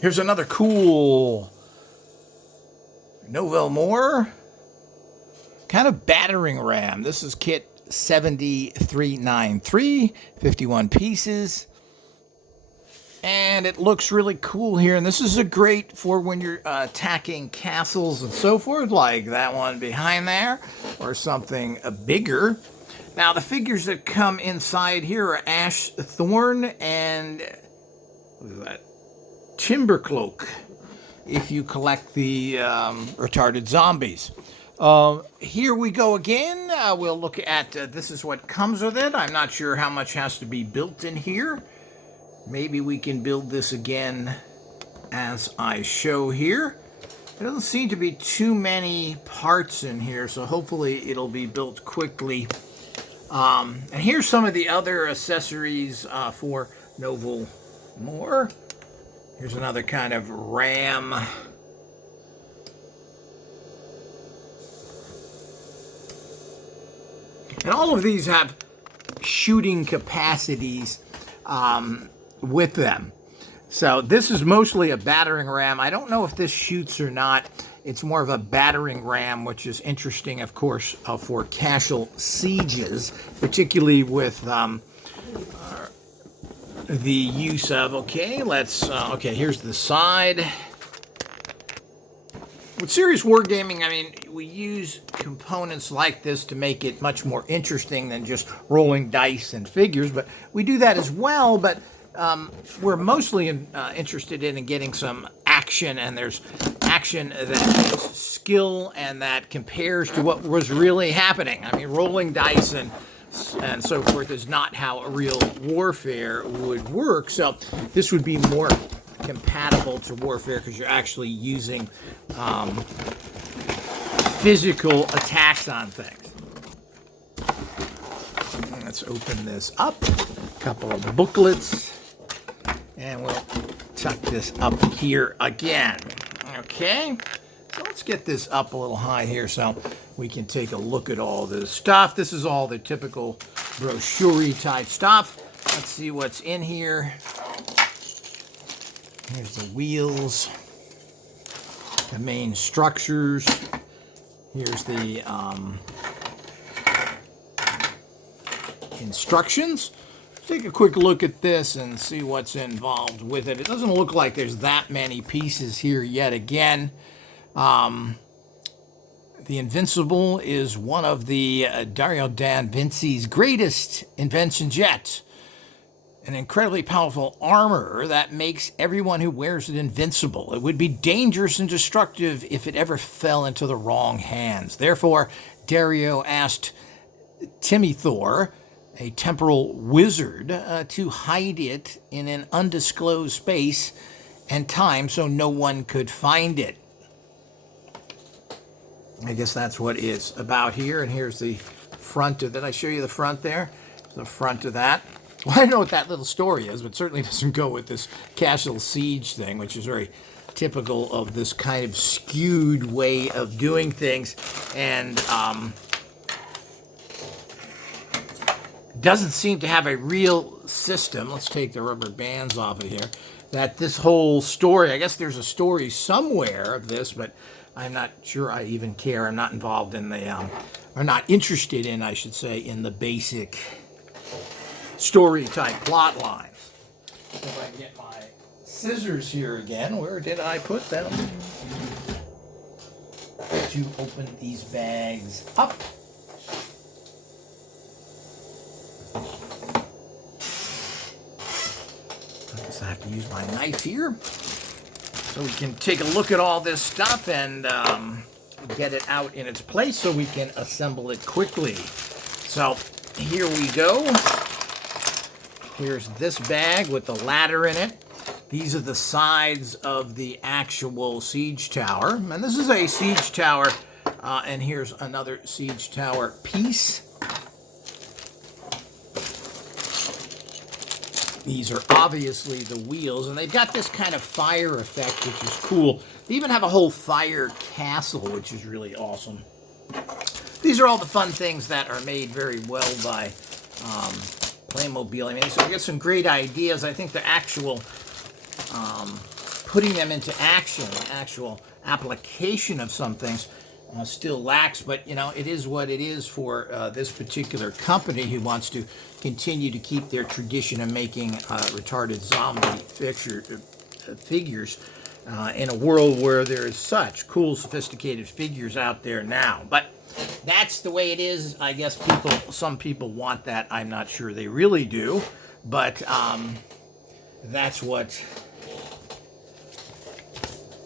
Here's another cool Novelmore kind of battering ram. This is kit 7393, 51 pieces. And it looks really cool here. And this is a great for when you're attacking castles and so forth, like that one behind there, or something bigger. Now, the figures that come inside here are Ash Thorn and what is that? Timbercloak, if you collect the retarded zombies. Here we go again. We'll look at, this is what comes with it. I'm not sure how much has to be built in here. Maybe we can build this again as I show here. There doesn't seem to be too many parts in here, so hopefully it'll be built quickly. And here's some of the other accessories for Novelmore. Here's another kind of ram. And all of these have shooting capacities with them. So this is mostly a battering ram. I don't know if this shoots or not. It's more of a battering ram, which is interesting, of course, for castle sieges, particularly with the use of, okay, okay, here's the side. With serious wargaming, I mean, we use components like this to make it much more interesting than just rolling dice and figures, but we do that as well, but we're mostly interested in getting some action, and there's action that is skill and that compares to what was really happening. I mean, rolling dice and so forth is not how a real warfare would work, so this would be more compatible to warfare because you're actually using physical attacks on things. Let's open this up. A couple of booklets. And we'll tuck this up here again. Okay. So let's get this up a little high here so we can take a look at all this stuff. This is all the typical brochure type stuff. Let's see what's in here. Here's the wheels, the main structures. Here's the instructions. Let's take a quick look at this and see what's involved with it. It doesn't look like there's that many pieces here yet again. The Invincible is one of the Dario Da Vinci's greatest inventions yet. An incredibly powerful armor that makes everyone who wears it invincible. It would be dangerous and destructive if it ever fell into the wrong hands. Therefore, Dario asked Timithor, a temporal wizard, to hide it in an undisclosed space and time so no one could find it. I guess that's what it's about here. And here's the front of it. Did I show you the front there? The front of that. Well, I don't know what that little story is, but certainly doesn't go with this castle siege thing, which is very typical of this kind of skewed way of doing things. And doesn't seem to have a real system. Let's take the rubber bands off of here. That this whole story, I guess there's a story somewhere of this, but I'm not sure I even care. I'm not involved in the, or not interested in, I should say, in the basic story type plot lines. So if I can get my scissors here again, where did I put them? To open these bags up. I guess I have to use my knife here. So we can take a look at all this stuff and get it out in its place so we can assemble it quickly. So here we go. Here's this bag with the ladder in it. These are the sides of the actual siege tower. And this is a siege tower. And here's another siege tower piece. These are obviously the wheels. And they've got this kind of fire effect, which is cool. They even have a whole fire castle, which is really awesome. These are all the fun things that are made very well by Playmobil. I mean, so we get some great ideas. I think the actual putting them into action, actual application of some things, still lacks. But, you know, it is what it is for this particular company who wants to continue to keep their tradition of making retarded zombie figures in a world where there is such cool, sophisticated figures out there now. But that's the way it is. I guess some people want that. I'm not sure they really do. But that's what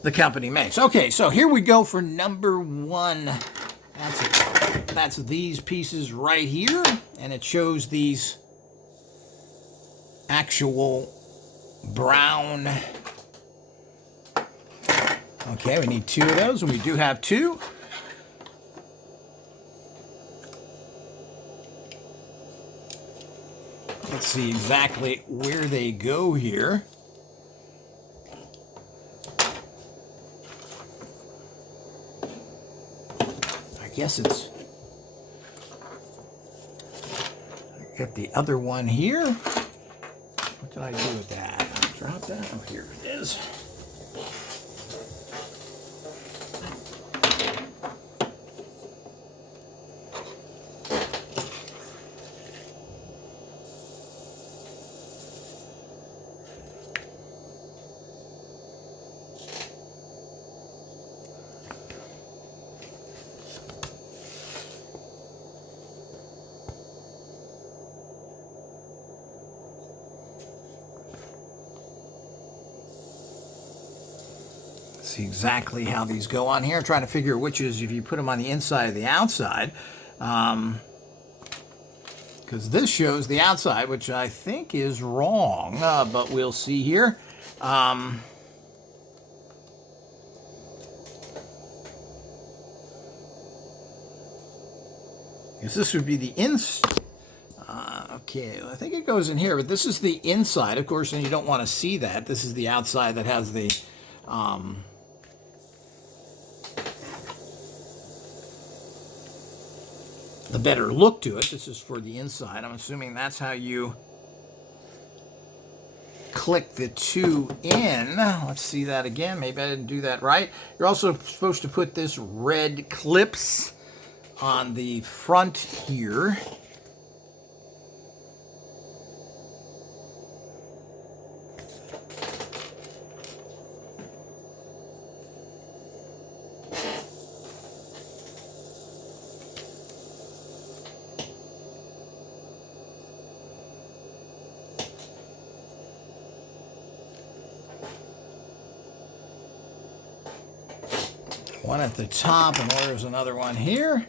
the company makes. Okay, so here we go for number one. That's these pieces right here, and it shows these actual brown. Okay, we need 2 of those, and we do have 2. Let's see exactly where they go here. I guess it's... I got the other one here. What did I do with that? Drop that? Oh, here it is. See exactly how these go on here. I'm trying to figure which is if you put them on the inside or the outside. Because this shows the outside, which I think is wrong, but we'll see here. Because this would be the inside. Okay, I think it goes in here, but this is the inside, of course, and you don't want to see that. This is the outside that has the better look to it. This is for the inside. I'm assuming that's how you click the 2 in. Let's see that again. Maybe I didn't do that right. You're also supposed to put this red clips on the front here. One at the top, and there's another one here.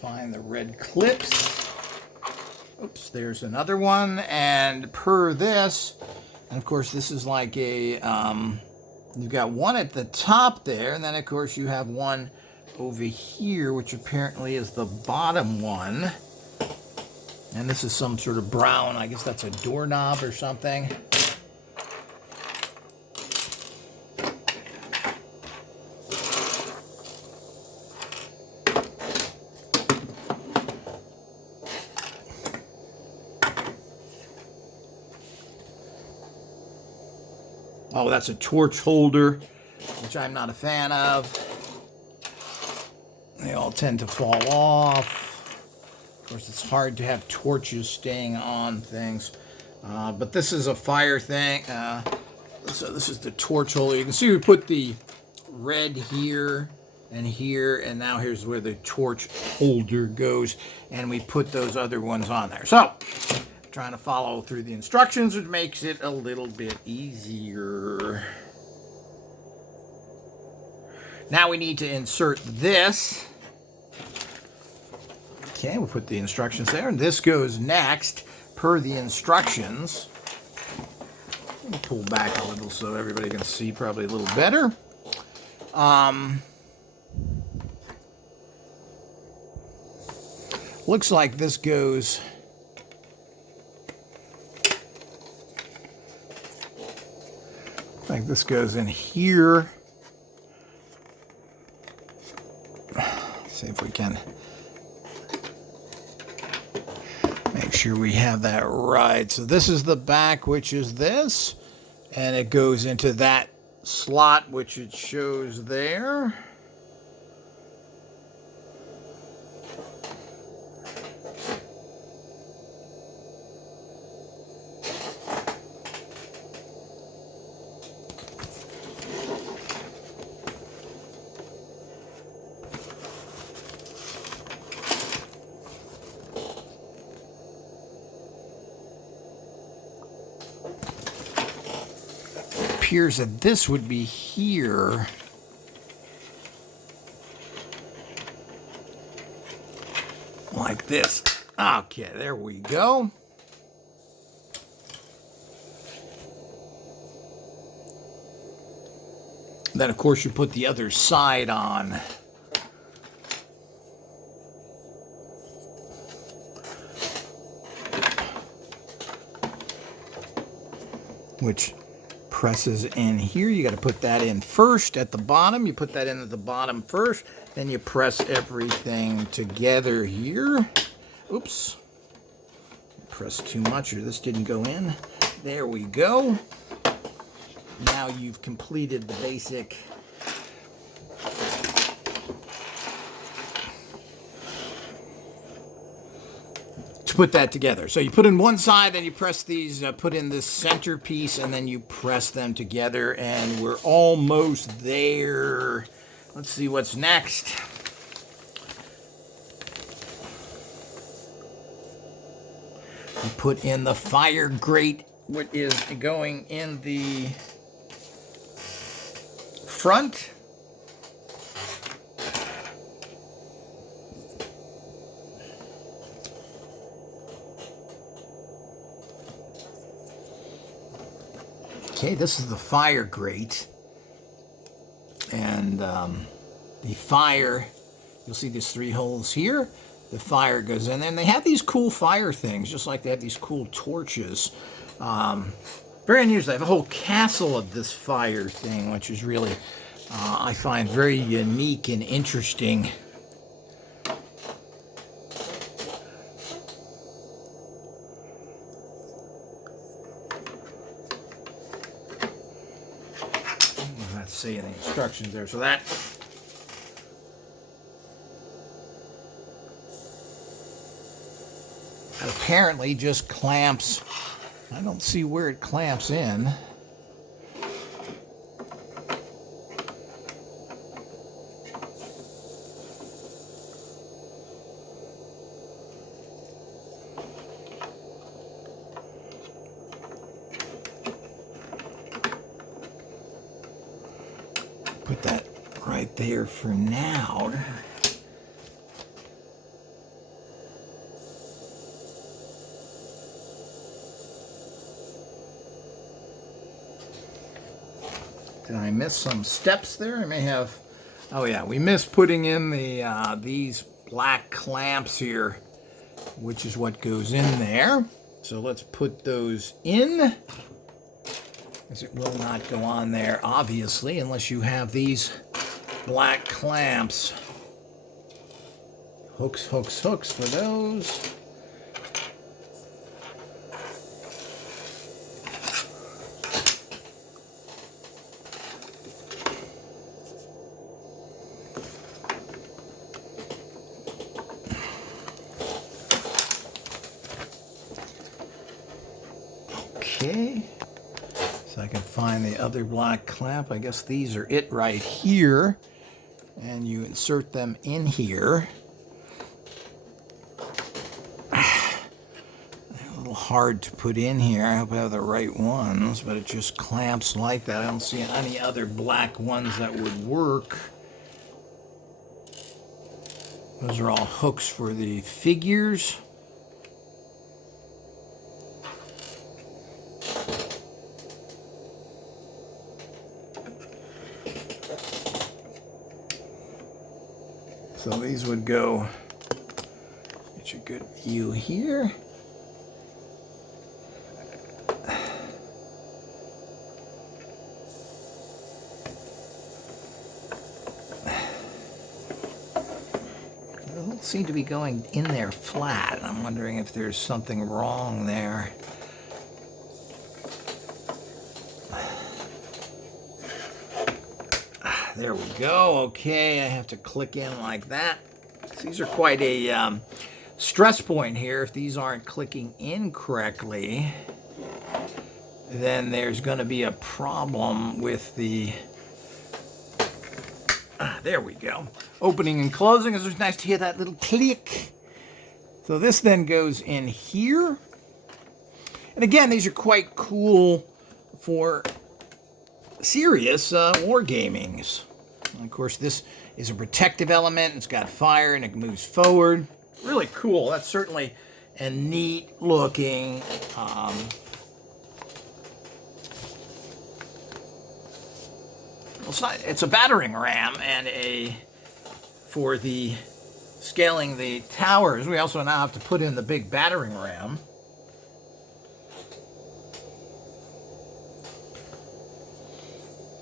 Find the red clips. Oops, there's another one, and per this, and of course this is like a, you've got one at the top there, and then of course you have one over here, which apparently is the bottom one. And this is some sort of brown, I guess that's a doorknob or something. Oh, that's a torch holder, which I'm not a fan of. They all tend to fall off. Of course, it's hard to have torches staying on things. But this is a fire thing. So this is the torch holder. You can see we put the red here, and now here's where the torch holder goes. And we put those other ones on there. So, trying to follow through the instructions, which makes it a little bit easier. Now we need to insert this. Okay, we'll put the instructions there, and this goes next per the instructions. Let me pull back a little so everybody can see probably a little better. Looks like this goes... like this goes in here. Let's see if we can make sure we have that right. So this is the back, which is this, And it goes into that slot, which it shows there. Appears that this would be here. Like this. Okay, there we go. Then, of course, you put the other side on. Which presses in here. You got to put that in first at the bottom. You put that in at the bottom first. Then you press everything together here. Oops. Pressed too much, or this didn't go in. There we go. Now you've completed the basic to put that together. So you put in one side, then you press these, put in this center piece, and then you press them together, and we're almost there. Let's see what's next. You put in the fire grate, what is going in the front. Okay, this is the fire grate. And the fire, you'll see there's 3 holes here. The fire goes in there, and they have these cool fire things, just like they have these cool torches. Very unusual. They have a whole castle of this fire thing, which is really, I find very unique and interesting. Let's see in the instructions there. So that apparently just clamps. I don't see where it clamps in. Put that right there for now. Did I miss some steps there? I may have. Oh yeah, we missed putting in the these black clamps here, which is what goes in there. So let's put those in, as it will not go on there, obviously, unless you have these black clamps. Hooks, hooks, hooks for those. Okay, so I can find the other black clamp. I guess these are it right here. And you insert them in here. A little hard to put in here. I hope I have the right ones, but it just clamps like that. I don't see any other black ones that would work. Those are all hooks for the figures. So these would go, get you a good view here. They don't seem to be going in there flat. I'm wondering if there's something wrong there. There we go. Okay, I have to click in like that. These are quite a stress point here. If these aren't clicking in correctly, then there's going to be a problem with the... there we go. Opening and closing. It's nice to hear that little click. So this then goes in here. And again, these are quite cool for serious wargamings. Of course, this is a protective element. It's got fire and it moves forward. Really cool. That's certainly a neat looking it's a battering ram and for the scaling the towers. We also now have to put in the big battering ram.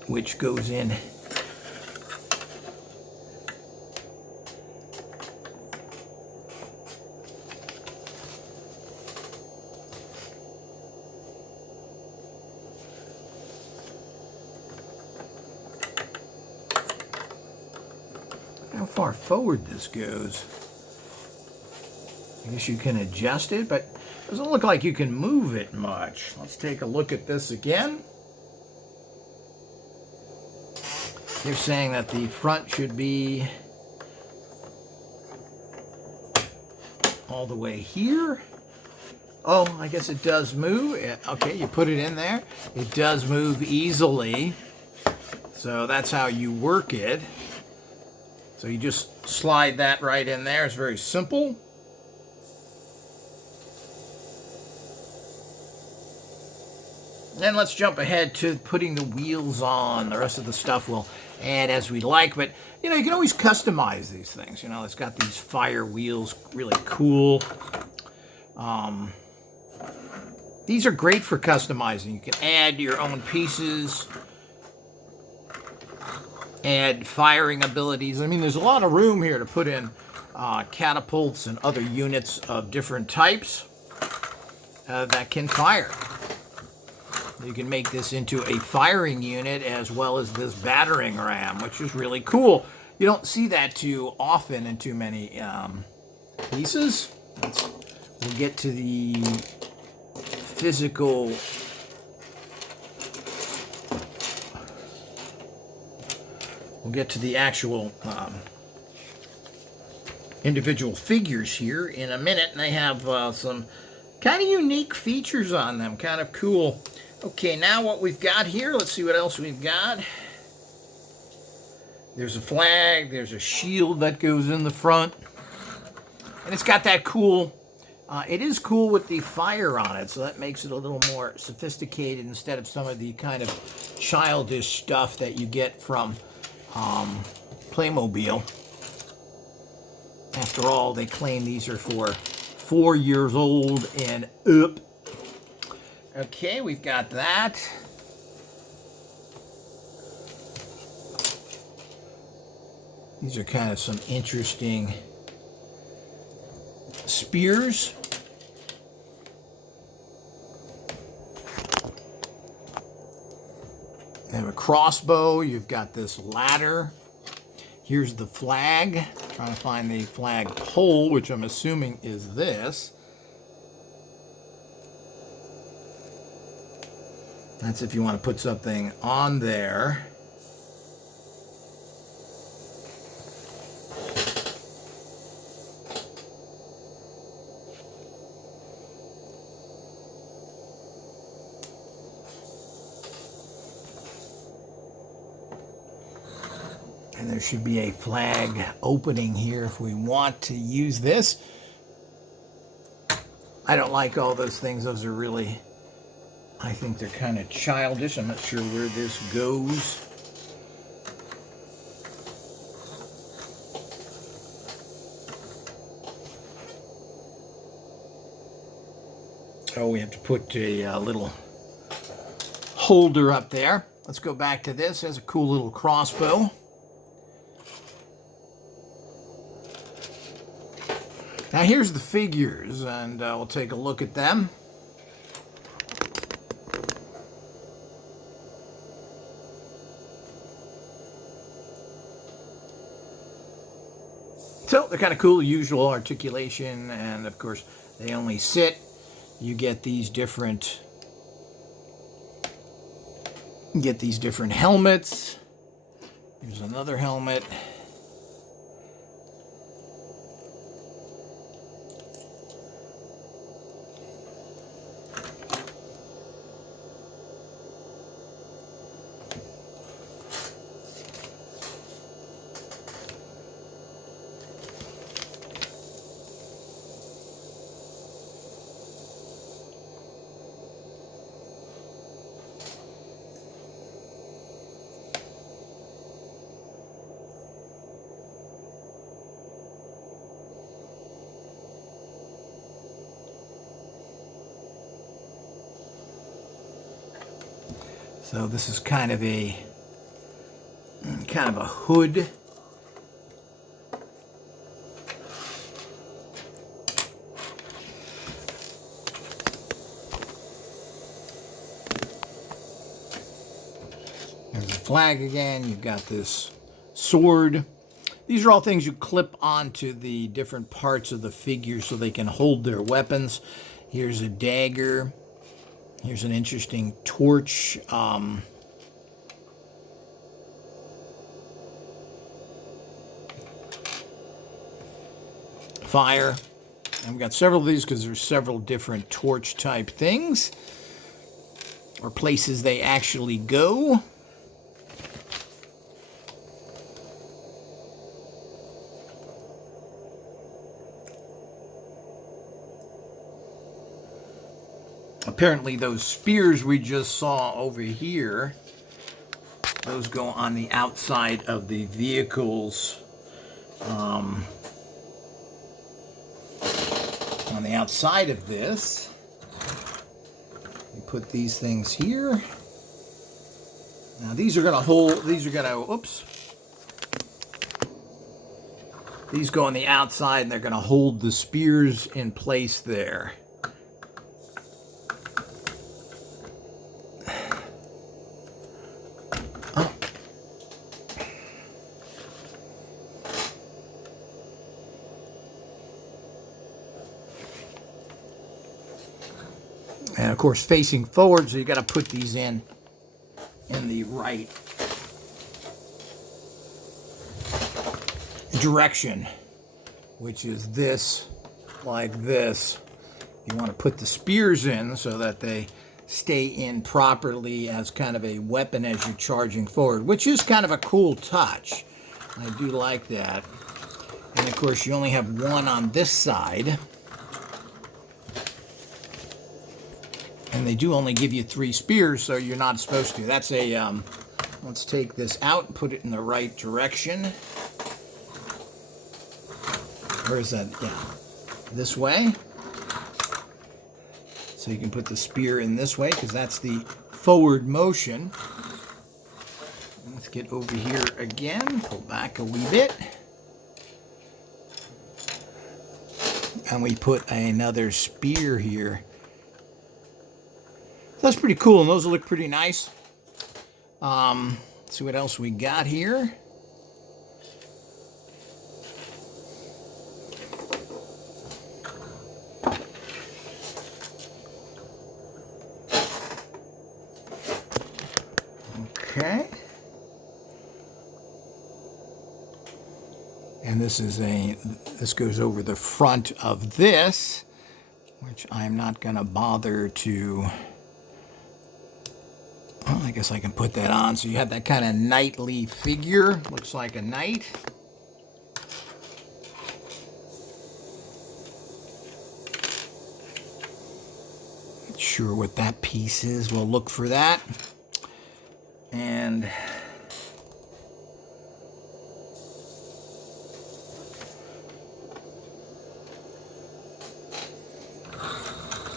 Which goes in how far forward this goes. I guess you can adjust it, but it doesn't look like you can move it much. Let's take a look at this again. They're saying that the front should be all the way here. Oh, I guess it does move. Okay, you put it in there. It does move easily. So that's how you work it. So you just slide that right in there. It's very simple. Then let's jump ahead to putting the wheels on. The rest of the stuff we'll add as we like, but you know, you can always customize these things. You know, it's got these fire wheels, really cool. These are great for customizing. You can add your own pieces, add firing abilities. I mean, there's a lot of room here to put in catapults and other units of different types that can fire. You can make this into a firing unit as well as this battering ram, which is really cool. You don't see that too often in too many pieces. We'll get to the physical actual individual figures here in a minute, and they have some kind of unique features on them, kind of cool. Okay, now what we've got here, let's see what else we've got. There's a flag, there's a shield that goes in the front, and it's got that cool, it is cool with the fire on it, so that makes it a little more sophisticated instead of some of the kind of childish stuff that you get from Playmobil. After all, they claim these are for 4 years old and up. Okay, we've got that. These are kind of some interesting spears. They have a crossbow. You've got this ladder. Here's the flag. Trying to find the flag pole, which I'm assuming is this. That's if you want to put something on there. And there should be a flag opening here if we want to use this. I don't like all those things. Those are really, I think they're kind of childish. I'm not sure where this goes. Oh, we have to put a little holder up there. Let's go back to this. There's a cool little crossbow. Now here's the figures, and we'll take a look at them. So they're kind of cool, usual articulation, and of course they only sit. You get these different helmets. Here's another helmet. So this is kind of a hood. There's the flag again. You've got this sword. These are all things you clip onto the different parts of the figure so they can hold their weapons. Here's a dagger. Here's an interesting torch. Fire. And we've got several of these because there's several different torch type things or places they actually go. Apparently those spears we just saw over here, those go on the outside of the vehicles. On the outside of this, you put these things here. Now these are going to hold, these go on the outside and they're going to hold the spears in place there. And of course, facing forward, so you got to put these in the right direction, which is this, like this. You want to put the spears in so that they stay in properly as kind of a weapon as you're charging forward, which is kind of a cool touch. I do like that. And of course, you only have one on this side. And they do only give you 3 spears, so you're not supposed to. That's a, let's take this out and put it in the right direction. Where is that? Yeah, this way. So you can put the spear in this way, because that's the forward motion. Let's get over here again, pull back a wee bit. And we put another spear here. That's pretty cool, and those look pretty nice. Let's see what else we got here. Okay. And this goes over the front of this, which I'm not going to bother to. Well, I guess I can put that on. So you have that kind of knightly figure. Looks like a knight. Not sure what that piece is. We'll look for that. And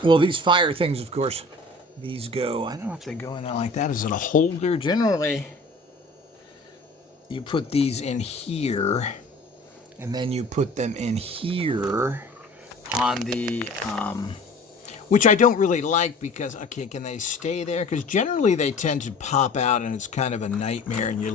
well, these fire things, of course, these go, I don't know if they go in there like that. Is it a holder? Generally, you put these in here, and then you put them in here on the, which I don't really like because, okay, can they stay there? Because generally they tend to pop out, and it's kind of a nightmare, and you